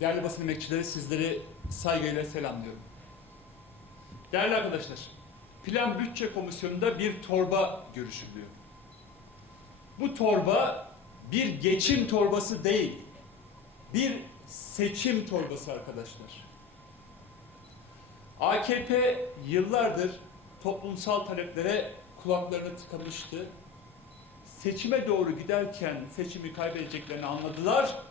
Değerli basın emekçileri sizleri saygıyla selamlıyorum. Değerli arkadaşlar, Plan Bütçe Komisyonu'nda bir torba görüşülüyor. Bu torba bir geçim torbası değil, bir seçim torbası arkadaşlar. AKP yıllardır toplumsal taleplere kulaklarını tıkamıştı. Seçime doğru giderken seçimi kaybedeceklerini anladılar.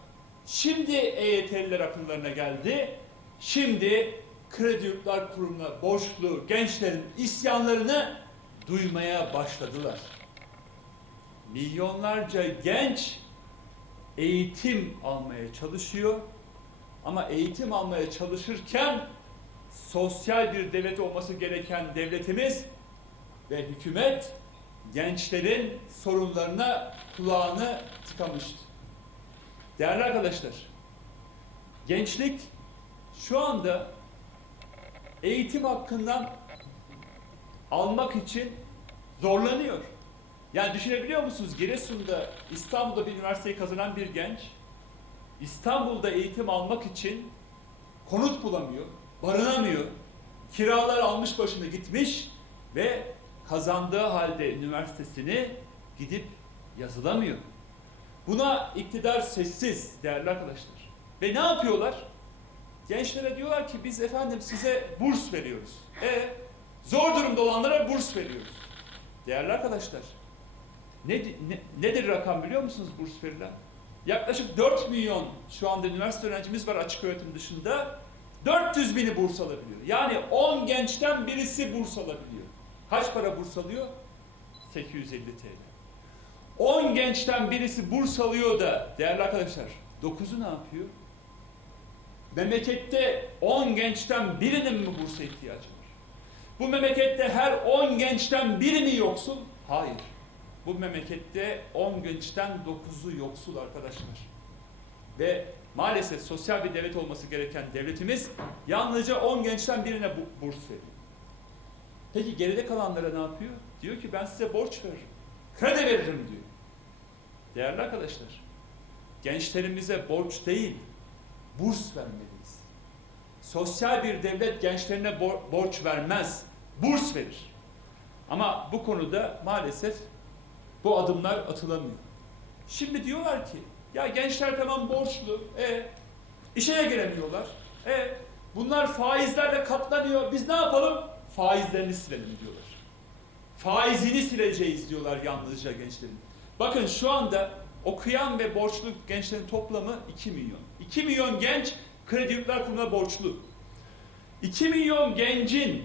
Şimdi EYT'liler akıllarına geldi. Şimdi Kredi Yurtlar Kurumu'na borçlu gençlerin isyanlarını duymaya başladılar. Milyonlarca genç eğitim almaya çalışıyor. Ama eğitim almaya çalışırken sosyal bir devlet olması gereken devletimiz ve hükümet gençlerin sorunlarına kulağını tıkamıştı. Değerli arkadaşlar, gençlik şu anda eğitim hakkından almak için zorlanıyor. Yani düşünebiliyor musunuz? Giresun'da, İstanbul'da bir üniversiteyi kazanan bir genç, İstanbul'da eğitim almak için konut bulamıyor, barınamıyor, kiralar almış başını gitmiş ve kazandığı halde üniversitesini gidip yazılamıyor. Buna iktidar sessiz değerli arkadaşlar. Ve ne yapıyorlar? Gençlere diyorlar ki biz efendim size burs veriyoruz. E zor durumda olanlara burs veriyoruz. Değerli arkadaşlar, ne, ne- nedir rakam biliyor musunuz burs verilen? Yaklaşık 4 milyon şu anda üniversite öğrencimiz var açık öğretim dışında. 400 bini burs alabiliyor. Yani 10 gençten birisi burs alabiliyor. Kaç para burs alıyor? 850 TL. 10 gençten birisi burs alıyor da değerli arkadaşlar 9'u ne yapıyor? Memlekette 10 gençten birinin mi bursa ihtiyacı var? Bu memlekette her 10 gençten biri mi yoksul? Hayır. Bu memlekette 10 gençten 9'u yoksul arkadaşlar. Ve maalesef sosyal bir devlet olması gereken devletimiz yalnızca 10 gençten birine bu- burs veriyor. Peki geride kalanlara ne yapıyor? Diyor ki ben size borç veririm. Kredi veririm diyor. Değerli arkadaşlar, gençlerimize borç değil, burs vermeliyiz. Sosyal bir devlet gençlerine bor- borç vermez, burs verir. Ama bu konuda maalesef bu adımlar atılamıyor. Şimdi diyorlar ki, ya gençler tamam borçlu, e işe giremiyorlar, e bunlar faizlerle katlanıyor, biz ne yapalım? Faizlerini silelim diyorlar. Faizini sileceğiz diyorlar yalnızca gençlerin. Bakın şu anda okuyan ve borçlu gençlerin toplamı 2 milyon. 2 milyon genç kredi yurtlar kurumuna borçlu. 2 milyon gencin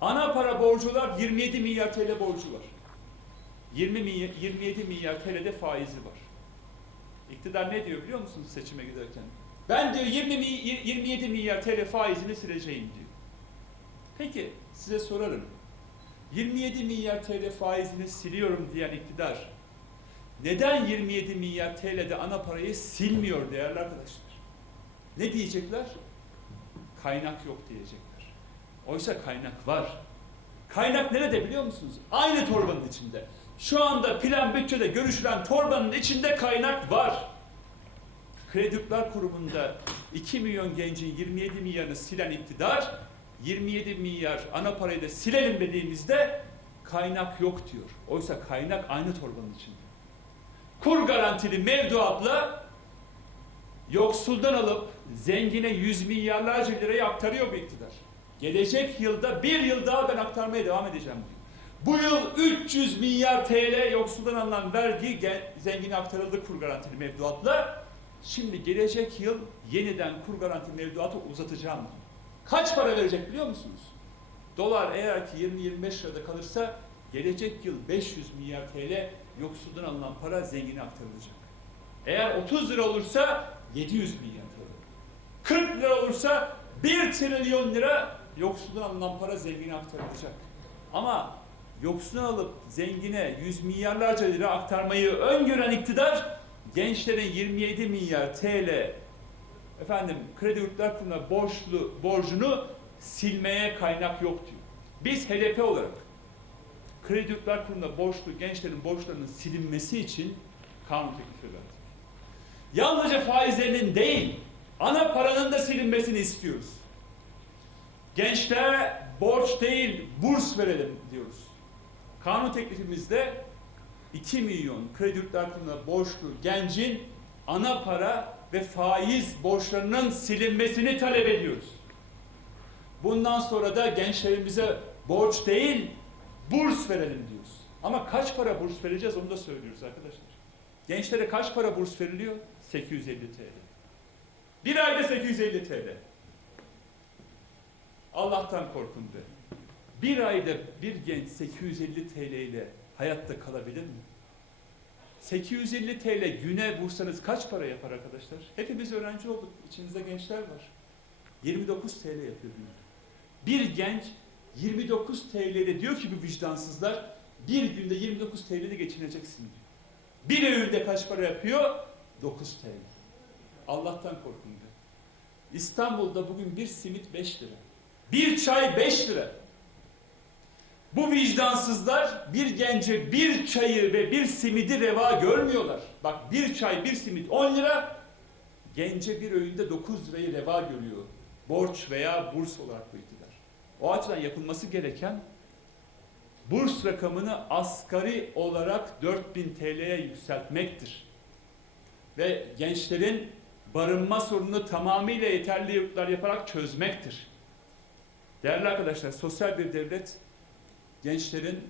ana para borcu var 27 milyar TL borcu var. 20 milyar, 27 milyar TL'de faizi var. İktidar ne diyor biliyor musunuz seçime giderken? Ben diyor 20 mi- 27 milyar TL faizini sileceğim diyor. Peki size sorarım. 27 milyar TL faizini siliyorum diyen iktidar neden 27 milyar TL'de ana parayı silmiyor değerli arkadaşlar? Ne diyecekler? Kaynak yok diyecekler. Oysa kaynak var. Kaynak nerede biliyor musunuz? Aynı torbanın içinde. Şu anda plan bütçede görüşülen torbanın içinde kaynak var. Kredi Yurtlar Kurumu'nda 2 milyon gencin 27 milyarını silen iktidar 27 milyar ana parayı da silelim dediğimizde kaynak yok diyor. Oysa kaynak aynı torbanın içinde. Kur garantili mevduatla yoksuldan alıp zengine yüz milyarlarca lirayı aktarıyor bu iktidar. Gelecek yılda bir yıl daha ben aktarmaya devam edeceğim diyor. Bu yıl 300 milyar TL yoksuldan alınan vergi zengine aktarıldı kur garantili mevduatla. Şimdi gelecek yıl yeniden kur garantili mevduatı uzatacağım. Kaç para verecek biliyor musunuz? Dolar eğer ki 20-25 lirada kalırsa gelecek yıl 500 milyar TL yoksuldan alınan para zengine aktarılacak. Eğer 30 lira olursa 700 milyar TL. 40 lira olursa 1 trilyon lira yoksuldan alınan para zengine aktarılacak. Ama yoksuldan alıp zengine yüz milyarlarca lira aktarmayı öngören iktidar gençlerin 27 milyar TL efendim kredi yurtlar borçlu borcunu silmeye kaynak yok diyor. Biz HDP olarak kredi yurtlar kurumuna borçlu gençlerin borçlarının silinmesi için kanun teklifi verdik. Yalnızca faizlerinin değil Ana paranın da silinmesini istiyoruz. Gençlere borç değil burs verelim diyoruz. Kanun teklifimizde 2 milyon kredi yurtlar kurumuna borçlu gencin ana para ve faiz borçlarının silinmesini talep ediyoruz. Bundan sonra da gençlerimize borç değil burs verelim diyoruz. Ama kaç para burs vereceğiz onu da söylüyoruz arkadaşlar. Gençlere kaç para burs veriliyor? 850 TL. Bir ayda 850 TL. Allah'tan korkun be. Bir ayda bir genç 850 TL ile hayatta kalabilir mi? 850 TL güne bursanız kaç para yapar arkadaşlar? Hepimiz öğrenci olduk. İçinizde gençler var. 29 TL yapıyor günde. Bir genç 29 TL'de diyor ki bu vicdansızlar bir günde 29 TL'de geçineceksin diyor. Bir öğünde kaç para yapıyor? 9 TL. Allah'tan korkun be. İstanbul'da bugün bir simit 5 lira. Bir çay 5 lira. Bu vicdansızlar bir gence bir çayı ve bir simidi reva görmüyorlar. Bak bir çay bir simit 10 lira, gence bir öğünde 9 lirayı reva görüyor. Borç veya burs olarak bu iktidar. O açıdan yapılması gereken burs rakamını asgari olarak 4000 TL'ye yükseltmektir. Ve gençlerin barınma sorununu tamamıyla yeterli yurtlar yaparak çözmektir. Değerli arkadaşlar, sosyal bir devlet gençlerin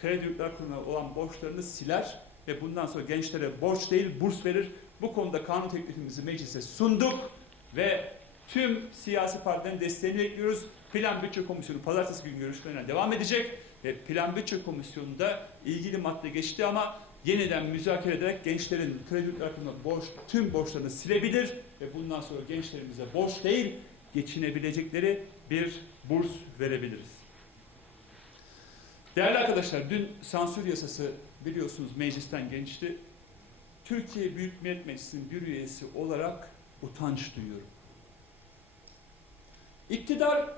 kredi yurtlar kurumuna olan borçlarını siler ve bundan sonra gençlere borç değil burs verir. Bu konuda kanun teklifimizi meclise sunduk ve tüm siyasi partilerin desteğini bekliyoruz. Plan Bütçe Komisyonu pazartesi günü görüşmelerine devam edecek ve Plan Bütçe Komisyonu'nda ilgili madde geçti ama yeniden müzakere ederek gençlerin kredi kurumuna borç, tüm borçlarını silebilir ve bundan sonra gençlerimize borç değil geçinebilecekleri bir burs verebiliriz. Değerli arkadaşlar, dün sansür yasası biliyorsunuz meclisten geçti. Türkiye Büyük Millet Meclisi'nin bir üyesi olarak utanç duyuyorum. İktidar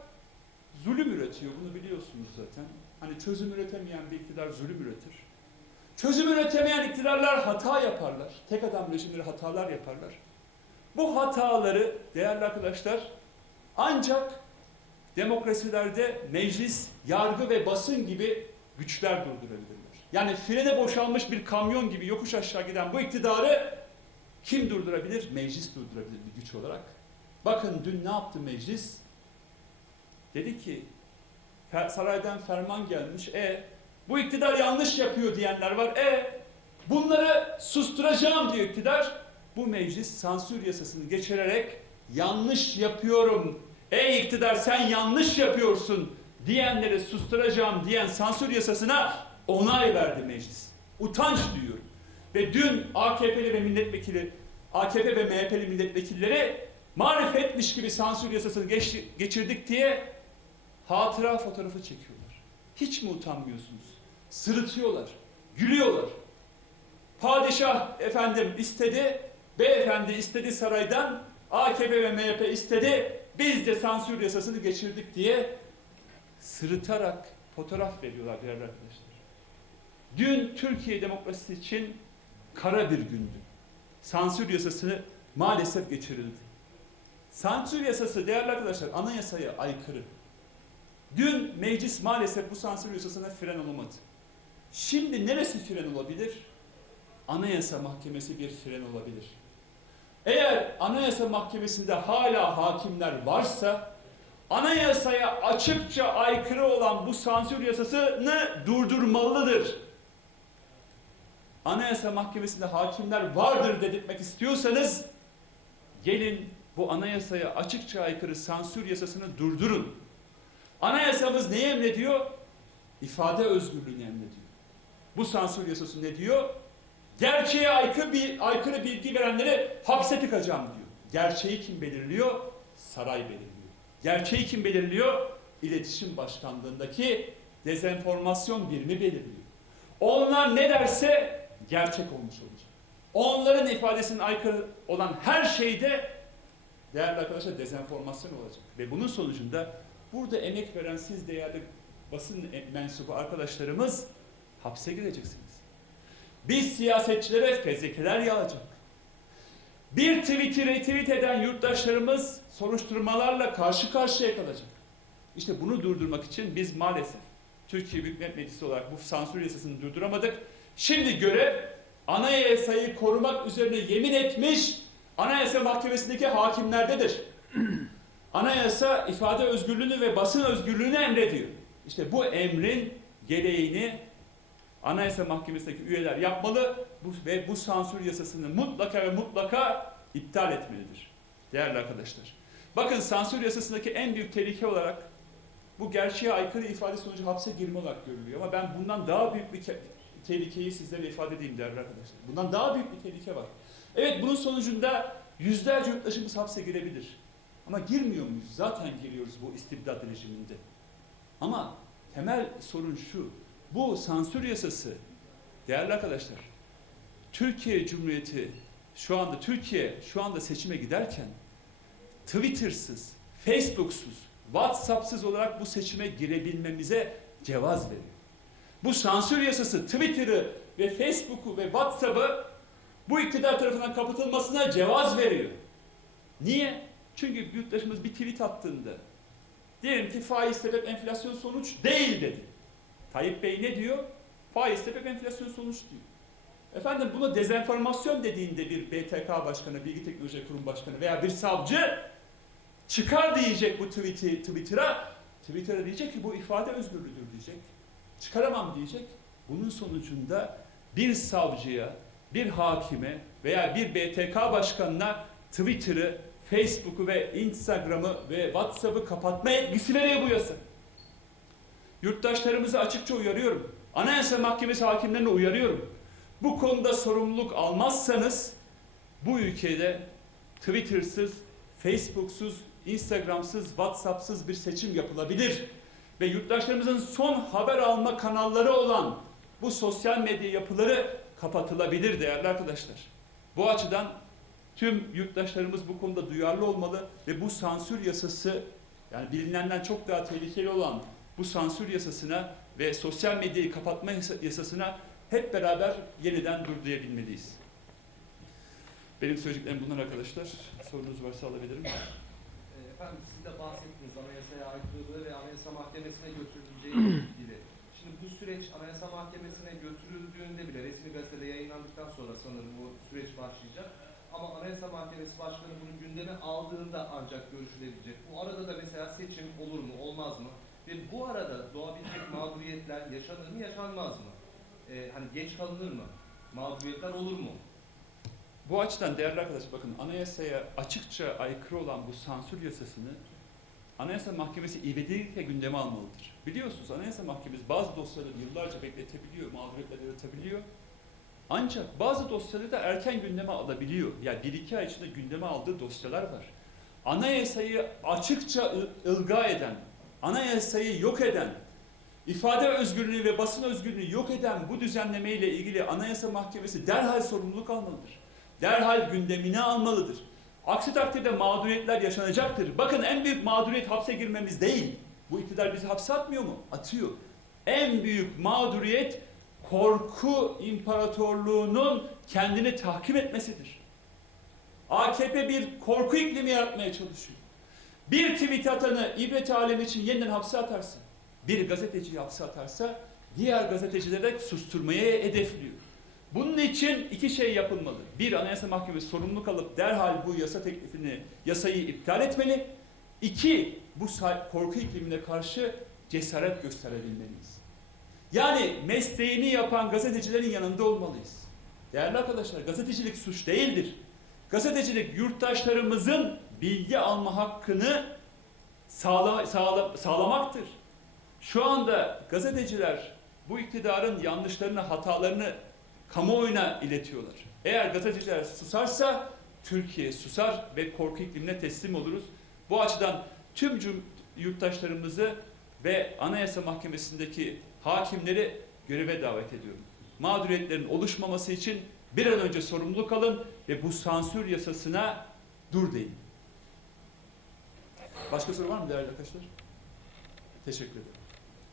zulüm üretiyor, bunu biliyorsunuz zaten. Hani çözüm üretemeyen bir iktidar zulüm üretir. Çözüm üretemeyen iktidarlar hata yaparlar. Tek adam rejimleri hatalar yaparlar. Bu hataları değerli arkadaşlar ancak demokrasilerde meclis, yargı ve basın gibi güçler durdurabilirler. Yani frene boşalmış bir kamyon gibi yokuş aşağı giden bu iktidarı kim durdurabilir? Meclis durdurabilir bir güç olarak. Bakın dün ne yaptı meclis? Dedi ki saraydan ferman gelmiş. E bu iktidar yanlış yapıyor diyenler var. E bunları susturacağım diyor iktidar. Bu meclis sansür yasasını geçirerek yanlış yapıyorum Ey iktidar sen yanlış yapıyorsun diyenleri susturacağım diyen sansür yasasına onay verdi meclis. Utanç duyuyorum. Ve dün AKP'li ve milletvekili, AKP ve MHP'li milletvekilleri marifetmiş gibi sansür yasasını geç, geçirdik diye hatıra fotoğrafı çekiyorlar. Hiç mi utanmıyorsunuz? Sırıtıyorlar, gülüyorlar. Padişah efendim istedi, beyefendi istedi saraydan, AKP ve MHP istedi, biz de sansür yasasını geçirdik diye sırıtarak fotoğraf veriyorlar değerli arkadaşlar. Dün Türkiye demokrasisi için kara bir gündü. Sansür yasasını maalesef geçirildi. Sansür yasası değerli arkadaşlar anayasaya aykırı. Dün meclis maalesef bu sansür yasasına fren olamadı. Şimdi neresi fren olabilir? Anayasa Mahkemesi bir fren olabilir. Eğer Anayasa Mahkemesi'nde hala hakimler varsa anayasaya açıkça aykırı olan bu sansür yasasını durdurmalıdır. Anayasa Mahkemesi'nde hakimler vardır dedirtmek istiyorsanız gelin bu anayasaya açıkça aykırı sansür yasasını durdurun. Anayasamız neyi emrediyor? İfade özgürlüğünü emrediyor. Bu sansür yasası ne diyor? Gerçeğe aykırı, bir, aykırı bilgi verenleri hapse tıkacağım diyor. Gerçeği kim belirliyor? Saray belirliyor. Gerçeği kim belirliyor? İletişim Başkanlığındaki dezenformasyon birimi belirliyor. Onlar ne derse gerçek olmuş olacak. Onların ifadesinin aykırı olan her şeyde değerli arkadaşlar dezenformasyon olacak. Ve bunun sonucunda burada emek veren siz değerli basın mensubu arkadaşlarımız hapse gireceksiniz. Biz siyasetçilere fezlekeler yağacak. Bir tweet'i retweet eden yurttaşlarımız soruşturmalarla karşı karşıya kalacak. İşte bunu durdurmak için biz maalesef Türkiye Büyük Millet Meclisi olarak bu sansür yasasını durduramadık. Şimdi görev anayasayı korumak üzerine yemin etmiş Anayasa Mahkemesi'ndeki hakimlerdedir. Anayasa ifade özgürlüğünü ve basın özgürlüğünü emrediyor. İşte bu emrin gereğini Anayasa Mahkemesi'ndeki üyeler yapmalı ve bu sansür yasasını mutlaka ve mutlaka iptal etmelidir. Değerli arkadaşlar. Bakın sansür yasasındaki en büyük tehlike olarak bu gerçeğe aykırı ifade sonucu hapse girme olarak görülüyor. Ama ben bundan daha büyük bir ke- tehlikeyi sizlere ifade edeyim değerli arkadaşlar. Bundan daha büyük bir tehlike var. Evet bunun sonucunda yüzlerce yurttaşımız hapse girebilir. Ama girmiyor muyuz? Zaten giriyoruz bu istibdat rejiminde. Ama temel sorun şu. Bu sansür yasası değerli arkadaşlar Türkiye Cumhuriyeti şu anda Türkiye şu anda seçime giderken Twitter'sız, Facebook'suz, WhatsApp'sız olarak bu seçime girebilmemize cevaz veriyor. Bu sansür yasası Twitter'ı ve Facebook'u ve WhatsApp'ı bu iktidar tarafından kapatılmasına cevaz veriyor. Niye? Çünkü yurttaşımız bir tweet attığında diyelim ki faiz sebep enflasyon sonuç değil dedi. Tayyip Bey ne diyor? Faiz sebep enflasyon sonuç diyor. Efendim buna dezenformasyon dediğinde bir BTK başkanı, Bilgi Teknoloji Kurum Başkanı veya bir savcı çıkar diyecek bu tweet'i Twitter'a. Twitter'a diyecek ki bu ifade özgürlüğüdür diyecek. Çıkaramam diyecek. Bunun sonucunda bir savcıya, bir hakime veya bir BTK başkanına Twitter'ı, Facebook'u ve Instagram'ı ve WhatsApp'ı kapatma etkisi veriyor bu yasa. Yurttaşlarımızı açıkça uyarıyorum. Anayasa Mahkemesi hakimlerine uyarıyorum. Bu konuda sorumluluk almazsanız bu ülkede Twitter'sız, Facebook'suz, Instagram'sız, WhatsApp'sız bir seçim yapılabilir. Ve yurttaşlarımızın son haber alma kanalları olan bu sosyal medya yapıları kapatılabilir değerli arkadaşlar. Bu açıdan tüm yurttaşlarımız bu konuda duyarlı olmalı ve bu sansür yasası yani bilinenden çok daha tehlikeli olan bu sansür yasasına ve sosyal medyayı kapatma yasa- yasasına hep beraber yeniden dur diyebilmeliyiz. Benim söyleyeceklerim bunlar arkadaşlar. Sorunuz varsa alabilirim. Ee, Efendim siz de bahsettiniz anayasaya aykırılığı ve anayasa mahkemesine götürüleceği ilgili. Şimdi bu süreç anayasa mahkemesine götürüldüğünde bile resmi gazetede yayınlandıktan sonra sanırım bu süreç başlayacak. Ama anayasa mahkemesi başkanı bunu gündeme aldığında ancak görüşülebilecek. Bu arada da mesela seçim olur mu olmaz mı? Ve bu arada doğabilecek mağduriyetler yaşanır mı yaşanmaz mı? Ee, hani geç kalınır mı? Mağduriyetler olur mu? Bu açıdan değerli arkadaşlar bakın anayasaya açıkça aykırı olan bu sansür yasasını Anayasa Mahkemesi ivedilikle gündeme almalıdır. Biliyorsunuz Anayasa Mahkemesi bazı dosyaları yıllarca bekletebiliyor, mağduriyetler yaratabiliyor. Ancak bazı dosyaları da erken gündeme alabiliyor. Yani bir iki ay içinde gündeme aldığı dosyalar var. Anayasayı açıkça ılga eden, anayasayı yok eden, ifade özgürlüğü ve basın özgürlüğünü yok eden bu düzenlemeyle ilgili Anayasa Mahkemesi derhal sorumluluk almalıdır. Derhal gündemine almalıdır. Aksi takdirde mağduriyetler yaşanacaktır. Bakın en büyük mağduriyet hapse girmemiz değil. Bu iktidar bizi hapse atmıyor mu? Atıyor. En büyük mağduriyet korku imparatorluğunun kendini tahkim etmesidir. AKP bir korku iklimi yaratmaya çalışıyor. Bir tweet atanı ibret alemi için yeniden hapse atarsa, bir gazeteciyi hapse atarsa diğer gazetecileri de susturmaya hedefliyor. Bunun için iki şey yapılmalı. Bir, Anayasa Mahkemesi sorumluluk alıp derhal bu yasa teklifini, yasayı iptal etmeli. İki, bu korku iklimine karşı cesaret gösterebilmeliyiz. Yani mesleğini yapan gazetecilerin yanında olmalıyız. Değerli arkadaşlar, gazetecilik suç değildir. Gazetecilik yurttaşlarımızın bilgi alma hakkını sağla, sağla, sağlamaktır. Şu anda gazeteciler bu iktidarın yanlışlarını, hatalarını kamuoyuna iletiyorlar. Eğer gazeteciler susarsa Türkiye susar ve korku iklimine teslim oluruz. Bu açıdan tüm yurttaşlarımızı ve Anayasa Mahkemesi'ndeki hakimleri göreve davet ediyorum. Mağduriyetlerin oluşmaması için bir an önce sorumluluk alın ve bu sansür yasasına dur deyin. Başka soru var mı değerli arkadaşlar? Teşekkür ederim.